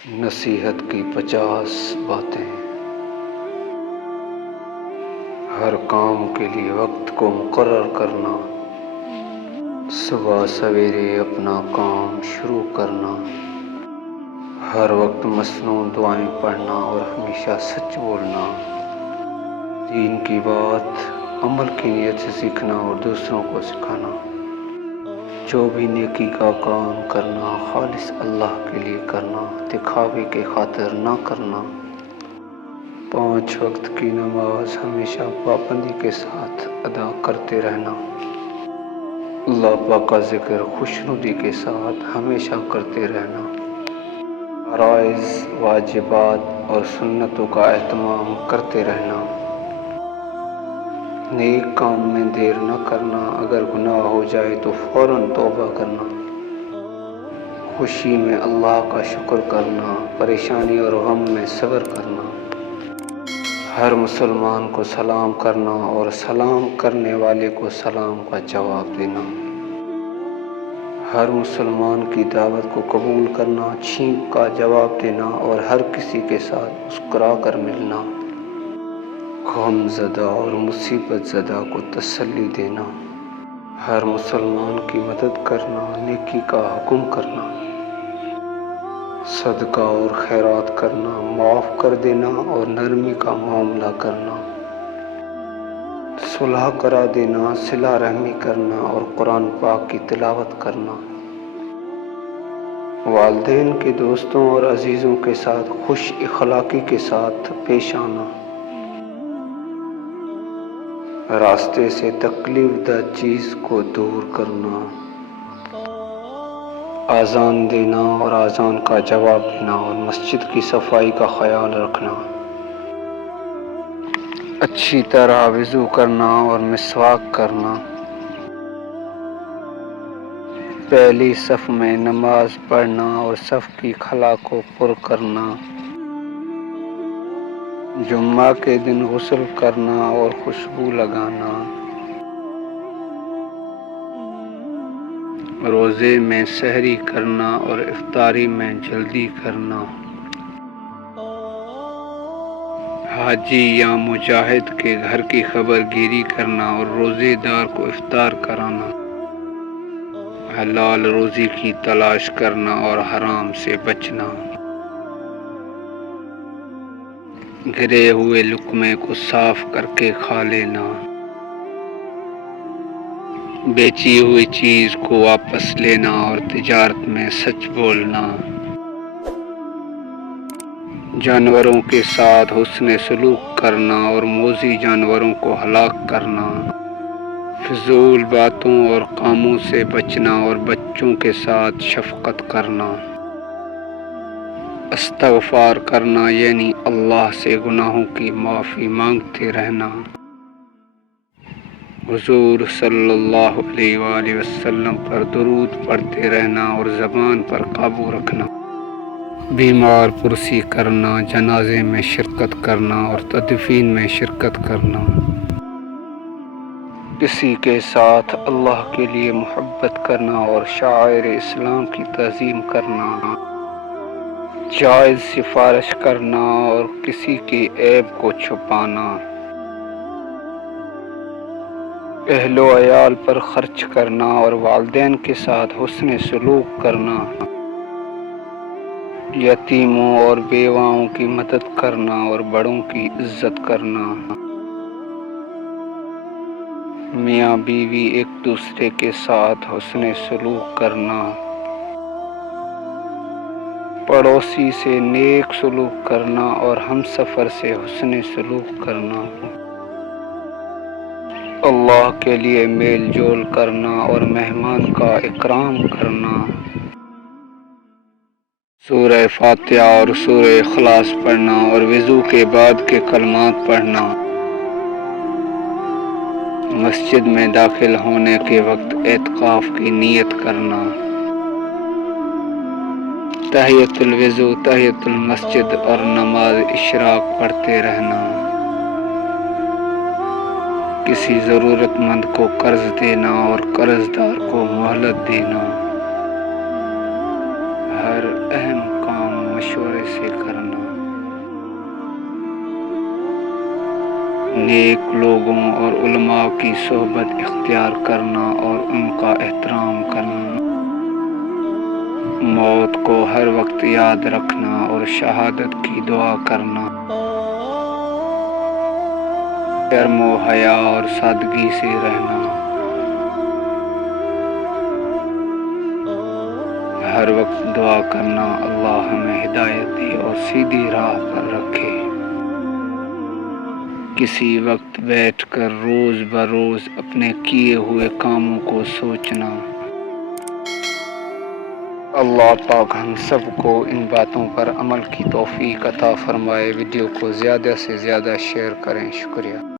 نصیحت کی 50 باتیں۔ ہر کام کے لیے وقت کو مقرر کرنا، صبح سویرے اپنا کام شروع کرنا، ہر وقت مسنون دعائیں پڑھنا اور ہمیشہ سچ بولنا، دین کی بات عمل کی نیت سے سیکھنا اور دوسروں کو سکھانا، جو بھی نیکی کا کام کرنا خالص اللہ کے لیے کرنا، دکھاوے کے خاطر نہ کرنا، 5 وقت کی نماز ہمیشہ پابندی کے ساتھ ادا کرتے رہنا، اللہ پاک کا ذکر خوشنودی کے ساتھ ہمیشہ کرتے رہنا، فرائض، واجبات اور سنتوں کا اہتمام کرتے رہنا، نیک کام میں دیر نہ کرنا، اگر گناہ ہو جائے تو فوراً توبہ کرنا، خوشی میں اللہ کا شکر کرنا، پریشانی اور غم میں صبر کرنا، ہر مسلمان کو سلام کرنا اور سلام کرنے والے کو سلام کا جواب دینا، ہر مسلمان کی دعوت کو قبول کرنا، چھینک کا جواب دینا اور ہر کسی کے ساتھ مسکرا کر ملنا، غم زدہ اور مصیبت زدہ کو تسلی دینا، ہر مسلمان کی مدد کرنا، نیکی کا حکم کرنا، صدقہ اور خیرات کرنا، معاف کر دینا اور نرمی کا معاملہ کرنا، صلح کرا دینا، صلہ رحمی کرنا اور قرآن پاک کی تلاوت کرنا، والدین کے دوستوں اور عزیزوں کے ساتھ خوش اخلاقی کے ساتھ پیش آنا، راستے سے تکلیف دہ چیز کو دور کرنا، اذان دینا اور اذان کا جواب دینا اور مسجد کی صفائی کا خیال رکھنا، اچھی طرح وضو کرنا اور مسواک کرنا، پہلی صف میں نماز پڑھنا اور صف کی خلا کو پر کرنا، جمعہ کے دن غسل کرنا اور خوشبو لگانا، روزے میں سحری کرنا اور افطاری میں جلدی کرنا، حاجی یا مجاہد کے گھر کی خبر گیری کرنا اور روزے دار کو افطار کرانا، حلال روزی کی تلاش کرنا اور حرام سے بچنا، گرے ہوئے لقمے کو صاف کر کے کھا لینا، بیچی ہوئی چیز کو واپس لینا اور تجارت میں سچ بولنا، جانوروں کے ساتھ حسن سلوک کرنا اور موذی جانوروں کو ہلاک کرنا، فضول باتوں اور کاموں سے بچنا اور بچوں کے ساتھ شفقت کرنا، استغفار کرنا یعنی اللہ سے گناہوں کی معافی مانگتے رہنا، حضور صلی اللہ علیہ وآلہ وسلم پر درود پڑھتے رہنا اور زبان پر قابو رکھنا، بیمار پرسی کرنا، جنازے میں شرکت کرنا اور تدفین میں شرکت کرنا، کسی کے ساتھ اللہ کے لیے محبت کرنا اور شعائر اسلام کی تعظیم کرنا، جائز سفارش کرنا اور کسی کے عیب کو چھپانا، اہل و عیال پر خرچ کرنا اور والدین کے ساتھ حسن سلوک کرنا، یتیموں اور بیواؤں کی مدد کرنا اور بڑوں کی عزت کرنا، میاں بیوی ایک دوسرے کے ساتھ حسن سلوک کرنا، پڑوسی سے نیک سلوک کرنا اور ہمسفر سے حسن سلوک کرنا، اللہ کے لیے میل جول کرنا اور مہمان کا اکرام کرنا، سورہ فاتحہ اور سورہ اخلاص پڑھنا اور وضو کے بعد کے کلمات پڑھنا، مسجد میں داخل ہونے کے وقت اعتکاف کی نیت کرنا، تحیۃ الوضو، تحیۃ المسجد اور نماز اشراق پڑھتے رہنا، کسی ضرورت مند کو قرض دینا اور قرض دار کو مہلت دینا، ہر اہم کام مشورے سے کرنا، نیک لوگوں اور علماء کی صحبت اختیار کرنا اور ان کا احترام کرنا، موت کو ہر وقت یاد رکھنا اور شہادت کی دعا کرنا، شرم و حیا اور سادگی سے رہنا، ہر وقت دعا کرنا اللہ ہمیں ہدایت دے اور سیدھی راہ پر رکھے، کسی وقت بیٹھ کر روز بروز اپنے کیے ہوئے کاموں کو سوچنا۔ اللہ پاک ہم سب کو ان باتوں پر عمل کی توفیق عطا فرمائے۔ ویڈیو کو زیادہ سے زیادہ شیئر کریں، شکریہ۔